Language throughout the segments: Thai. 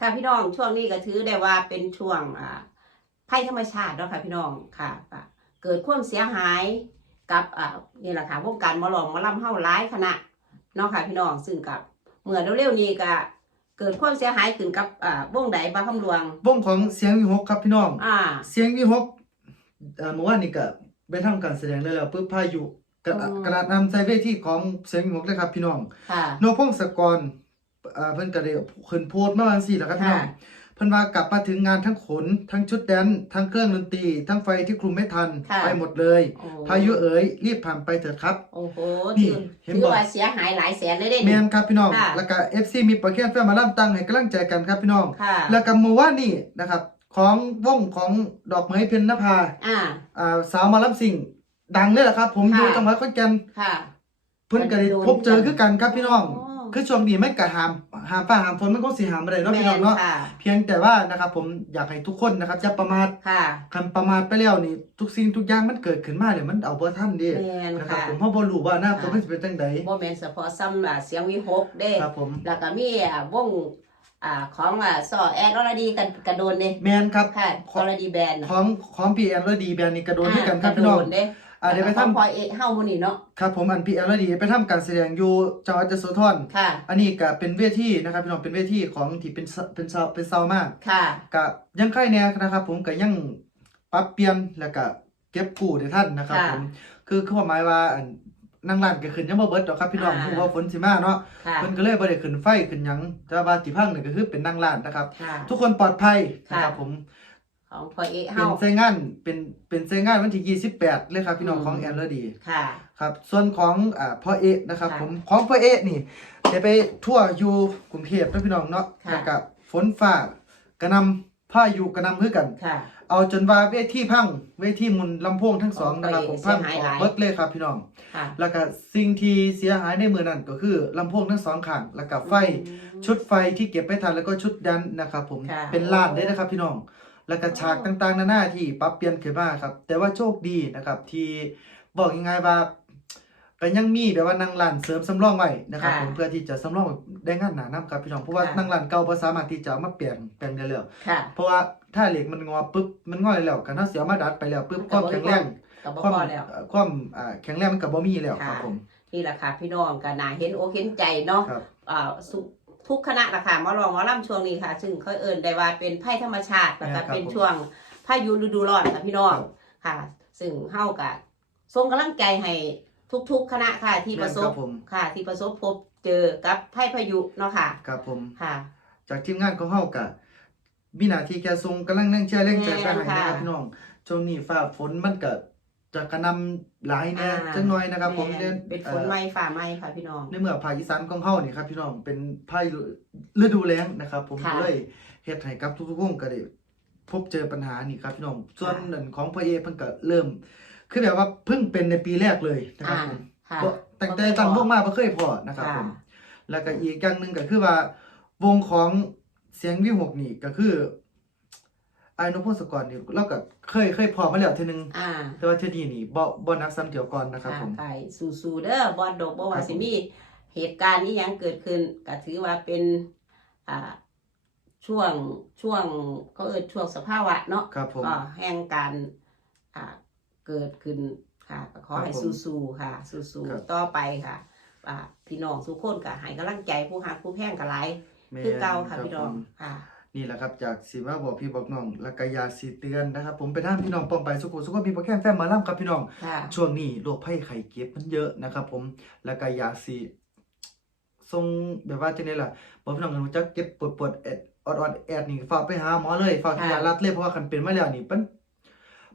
ค่ะพี่น้องช่วงนี้ก็ถือได้ว่าเป็นช่วงอ่าภัยธรรมชาติเนาะค่ะพี่น้องค่ะอะเกิดความเสียหายกับอ่านี่แหละค่ะวงการหมอลองหมอลำเฮาหลายคณะเนาะค่ะพี่น้องซึ่งกับเมื่อเร็วๆนี้ก็เกิดความเสียหายขึ้นกับอ่าวงใดบ้าคำหลวงวงของเสียงวิหกครับพี่น้องอ่าเสียงวิหกเอ่อเมื่อวานนี้ก็ไปทำการแสดงได้แล้วปุ๊บพายุกระอืมกระนำใส่เวทีของเสียงวิหกเลยครับพี่น้องค่ะนพพงศกรเอ่อเพิ่นก็ได้ขึ้นโพสต์มาว่าจังซี่แหละครับพี่น้องค่ะ เพิ่นว่ากลับมาถึงงานทั้งขน ทั้งชุดแดนซ์ทั้งเครื่องดนตรี ทั้งไฟที่คลุมไม่ทันค่ะ ไปหมดเลย โอ้พายุเอ๋ยรีบผ่านไปเถิดครับ โอ้โหนี่ถือเห็นถือบอก ว่าเสียหายหลายแสนเลยเด้ แม่นครับพี่น้อง ค่ะ แล้วก็ FC มีประเคนแฟนหมาล่ำตั้งให้กำลังใจกันครับพี่น้อง ค่ะแล้วก็เมื่อวานนี้นะครับ ของวงของดอกไม้เพ็ญนภาอ่า อ่าสาวหมาล่ำสิ่งดังเลยแหละครับ ผมค่ะ อยู่จังหวัดขอนแก่นค่ะ เพิ่นก็ได้โดนพบเจอคือกันครับพี่น้อง อ๋อ คือช่วงนี้มันก็หามหามฟ้าหามฝนมันก็สิหามบ่ได้เนาะพี่น้องเนาะแม่ค่ะ เพียงแต่ว่านะครับ ผมอยากให้ทุกคนนะครับอย่าประมาทค่ะคันประมาทไปแล้วนี่ทุกสิ่งทุกอย่างมันเกิดขึ้นมาเนี่ยมันเอาบ่ทันเดิแม่นนะครับค่ะผมเพราะบ่รู้ว่าอนาคตค่ะมันสิเป็นจังได บ่แม่นเฉพาะซ้ำอ่าเสียงวิหกเด้ ครับผม แล้วก็มีอ่าวงอ่าของอ่าซอแอนอรดีกันกระโดนเด้แม่นครับ ค่ะอรดีแบนด์ของของ PN และดีแบรนด์นี่กระโดดด้วยกันครับพี่น้องกระโดเด้ อ่าเดี๋ยวไปทำของพอเอกเฮามื้อนี้เนาะครับผมอัน PN และดีไปทำการแสดงอยู่จังหวัดยโสธรค่ะ อันนี้ก็เป็นเวทีนะครับพี่น้องเป็นเวทีของที่เป็นเซเป็นเซาเป็นเซามากค่ะก็ยังใครแน่นะครับ ผมก็ยังปรับเปลี่ยนแล้วก็เก็บกู้ได้ทันนะครับค่ะผมคือคือความหมายว่าอันนั่งร้านก็ขึ้นยังบ่เบิดดอกครับพี่น้องอ่าเพราะว่าฝนสิมาเนาะค่ะเพิ่นก็เลยบ่ได้ขึ้นไฟขึ้นหยังแต่ว่าที่พังนี่ก็คือเป็นนั่งร้านนะครับค่ะทุกคนปลอดภัยนะค่ะครับผม ของพอเอกเป็เฮานใช้งานเป็นเป็นใช้งานวันที่28เลยครับพี่น้องอืมของแอนเลดีค่ะ ครับส่วนของอ่าพ่อเอะนะครับค่ะผมของพ่อเอะนี่ได้ไปทั่วอยู่กรุงเทพนะพี่น้องเนาะค่ะ แล้วก็ฝนฟ้ากระหนำพายุกระหนำคือกัน ค่ะ เอาจนว่าเวทีพังเวทีหมุนลำโพงทั้งสองของนะครับพ่ผอมเอะพังเสียหายอหอกลายเบิดเลยครับพี่น้อง ค่ะแล้วก็สิ่งที่เสียหายในมือนั้นก็คือลำโพงทั้งสองข้างแล้วก็ไฟชุดไฟที่เก็บไปทันแล้วก็ชุดดันนะครับผมค่ะ เป็นล้านได้นะครับพี่น้อง แล้วก็ฉากต่างๆนานาที่ปรับเปลี่ยนขึ้นมาครับ แต่ว่าโชคดีนะครับ ที่บอกยังไงว่าก็ยังมีแบบว่านั่งร้านเสริมสำรองไว้นะครับค่ะผมเพื่อที่จะสำรองได้งานหนานํครับพี่น้องเพราะว่าค่ะนั่งร้านเก่าบ่สามารถที่จะเอามาเปลี่ยนแปลงได้แล้วค่ะเพราะว่าถ้าเหล็กมันงอปุ๊บมันงอแล้วกันถ้าเสียมาดัดไปแล้วปุ๊บมันคก็วามบ่มีแข็งแรงก็บ่ความพอแล้วเอ่อความอ่าแข็งแรงมันก็บ่มีแล้วครับค่ะผมนี่แหละค่ะพี่น้องก็น่าเห็นอกเห็นใจเนาะครับอ่าสุ ทุกคณะละค่ะหมอรองหมอล่ำช่วงนี้ค่ะ ซึ่งเขาเอิ้นได้ว่าเป็นภัยธรรมชาติแล้วก็แม่นครับเป็นช่วงพายุฤดูร้อนค่ะพี่น้องครับค่ะ ซึ่งเฮาก็ส่งกำลังใจให้ทุก ๆ คณะค่ะที่ประสแม่นครับบผมค่ะ ที่ประสบพบเจอกับภัยพายุเนาะค่ะครับผมค่ะ จากทีมงานของเฮาก็มีหน้าที่แค่ส่งกำลังแรงเชียร์แรงใจไปให้แม่นนะค่ะครับพี่น้องช่วงนี้ฟ้าฝนมันก็ จะกระหนำหลายแน่อ่า จังหน่อยนะครับ ผมแม่เล่นเป็นฝนไหม้ฝ่าไหม้ค่ะพี่น้อง ในเมื่อภาคอีสานของเฮานี่ครับพี่น้องเป็นภาคฤดูแล้งนะครับ ผมค่ะ ก็เลยเฮ็ดให้กับทุกๆวงก็ได้พบเจอปัญหานี่ครับพี่น้องส่วนค่ะนั่นของพ่อเอเพิ่นก็เริ่ม คือแบบว่าเพิ่งเป็นในปีแรกเลยนะครับอ่าผม ค่ะ บ่ตั้งแต่ตั้งวงมาบ่เคยพอนะครับค่ะผมแล้วก็อีกอย่างหนึ่งก็คือว่าวงของเสียงวิหกนี่ก็คือ ไอ้นพพงศกรนี่เราก็เคยเคยพอมาแล้วเทีนึง อ่าแต่ว่าเทีนี้นี่บ่บ่นักซ้ำเกี่ยวก่อนนะครับผม ไปสู่ๆเด้อบอดดอกบ่ว่าครับผมสิมีเหตุการณ์นี้ยังเกิดขึ้นก็ถือว่าเป็นอ่าช่วงช่วงเขาเอิ้นช่วงสภาวะเนาะครับผม ก็แห่งการอ่าเกิดขึ้นค่ะก็ขอครับให้ผมสู้ๆค่ะสู้ครับ ๆต่อไปค่ะอ่าพี่น้องทุกคนก็ให้กำลังใจผู้ฮักผู้แพงกันหลายแม่คือเก่าค่ะรับพี่น้องผมค่ะ นี่แหละครับจากสิมาบอกพี่บอกน้องแล้วก็อยากสิเตือนนะครับ ผมไปท่านพี่น้องป้อมไปสุขุสุขมีโปรแกรมแฟนหมาล่ำครับพี่น้องค่ะช่วงนี้โรคภัยไข้เจ็บมันเยอะนะครับ ผมแล้วก็อยากสิทรงแบบว่าจังได๋ล่ะบ่พี่น้องรู้จักเจ็บปวดปวดแอดออดออดแอดนี่ฝากไปหาหมอเลยฝากค่ะยารัดเลยเพราะว่าคันเป็นมาแล้วนี่มัน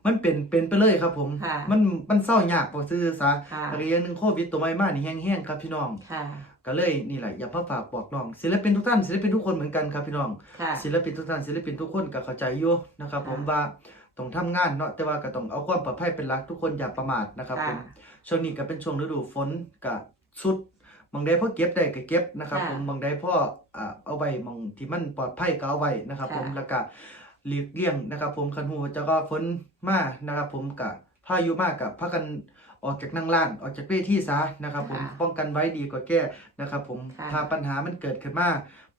มันเป็นเป็นไปเลยครับ ผม ค่ะมันมันเศร้ายากบ่ซื่อซะค่ะแล้วก็อย่างหนึงโควิดตัวใหม่มานี่แห้งๆครับพี่น้อง ค่ะ ก็เลยนี่แหละอยากมาฝากบอกน้องศิลปินทุกท่านศิลปินทุกคนเหมือนกันครับพี่น้อง ค่ะ ศิลปินทุกท่านศิลปินทุกคนก็เข้าใจอยู่นะครับค่ะผมว่าต้องทำงานเนาะแต่ว่าก็ต้องเอาความปลอดภัยเป็นหลักทุกคนอย่าประมาทนะครับผค่ะมช่วงนี้ก็เป็นช่วงฤดูฝนก็สุดบางใดพ่อเก็บได้ก็เก็บนะครับ ค่ะผมบางใดพ่ออ่าเอาไว้บางที่มันปลอดภัยก็เอาไว้นะครับ ผมค่ะ แล้วก็ หลีกเลี่ยงนะครับ ผมคันหูจะก็ฝนมานะครับ ผมกับพายุมากกับพากันออกจากนั่งร้านออกจากเวทีซะนะครับ ผมค่ะป้องกันไว้ดีกว่าแก้นะครับ ผมค่ะ ถ้าปัญหามันเกิดขึ้นมา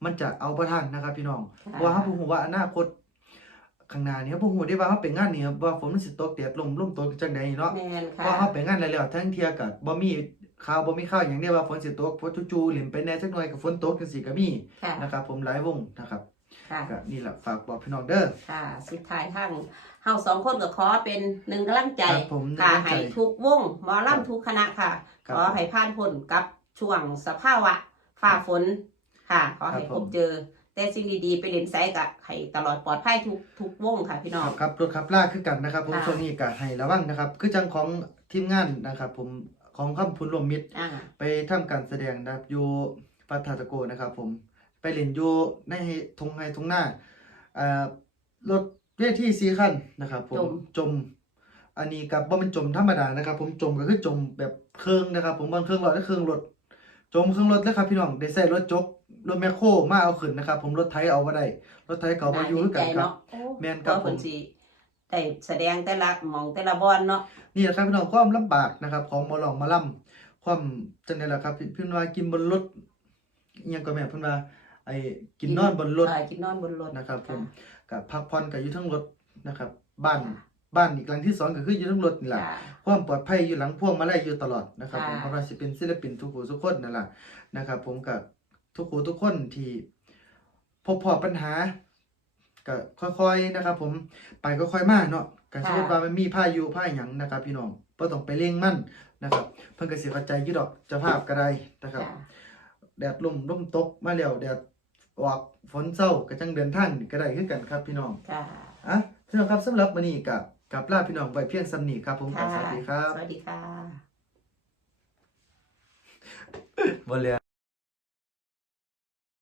มันจะเอาประทันนะครับ พี่น้องค่ะเพราะว่าเราบ่ฮู้ว่าอนาคตข้างหน้านี้เราบ่ฮู้ได้ว่าเราไปงานนี้ว่าฝนมันสิตกแดดลมลมตกจังใดเนาะ แม่นเพค่ะราะเราไปงานแล้วๆทั้งเที่ยก็บ่มีข่าวบ่มีข่าวหยังเด้ว่าฝนสิตกเพราะจู่ๆเล่นไปแหน่จักหน่อยก็ฝนตกจังซี่ก็มีค่ะ นะครับผมหลายวงนะครับ ค่ะ ก็นี่แหละฝากบอกพี่น้องเด้อ ค่ะ สุดท้ายทั้งเฮาสองคนก็ขอเป็นหนึ่งกำลังใจครับผมค่ะหนึ่งกำลังใจให้ทุกวงหมอครับลำทุกคณะค่ะ ครับขอให้ผ่านพ้นกับช่วงสภาวะฝ่าฝนค่ะ ขอให้ครับพผม บเจอ แต่สิ่งดีๆ ไปเล่นไซกับให้ตลอดปลอดภัยทุกทุกวงค่ะพี่น้อง ครับรถขับล่าคือกันนะครับ ผมค่ะ ช่วงนี้ก็ให้ระวังนะครับ คือจังของทีมงานนะครับ ผมของคำพุนลมมิตร อ่า ไปทำการแสดงนะครับอยู่ปัทาตะโกนะครับ ผมไป เล่นอยู่ในทงไฮทงหน้าเอ่อรถเวทีสีคันนะครับผมจม อันนี้กับบ่เป็นจมธรรมดานะครับ ผมจมก็คือจมแบบเครื่องนะครับ ผมบางเครื่องรถและเครื่องรถจมเครื่องรถแล้วครับพี่น้องได้ใส่รถจกรถแมคโครมาเอาขึ้นนะครับ ผมรถไถเอาบ่ได้รถไถเขาบ่อยู่คือกันครับโอ้แม่นครับเพาะเพิ่นผมสิได้แสดงแต่ละหมองแต่ละบอนเนาะนี่แหละครับพี่น้องความลำบากนะครับ ของหมอหลองหมาล่ำความจังได๋ล่ะครับพี่พี่ว่ากินบนรถอิหยังก็แม่เพิ่นว่า ไอ้กินนอนบนรถเออกินนอนบนรถนะครับผมะกับพักผ่อนก็อยู่ทั้งรถนะครับ บ้านค่ะบ้านอีกหลังที่สองก็คืออยู่ทั้งรถนี่แหละจ้ะความปลอดภัยอยู่หลังพวงมาลัยอยู่ตลอดนะครับผมค่ะเพราะว่าสิเป็นศิลปินทุกผู้ทุกคนนั่นแหละนะครับ ผมกับทุกผู้ทุกคนที่พบพอปัญหาก็ค่อยๆนะครับ ผมไปก็ค่อยมาเนาะการสมมติว่ามันมีพายุพาหยังนะครับ พี่น้องบ่ต้องไปเร่งมันนะครับ เพิ่นก็สิเข้าใจอยู่ดอกเจะภาพก็ได้นะครับจ้ะแดดลมลมตกมาแล้วแดด ออกฝนเศร้าก็จังเดินทางนี่ก็ได้คือกันครับพี่น้องค่ะอะพี่น้องครับสำหรับมื้อนี้กับกับลาพี่น้องไว้เพียงสำนี้ครับผมครับสวัสดีครับ สวัสดีค่ะบ่เลย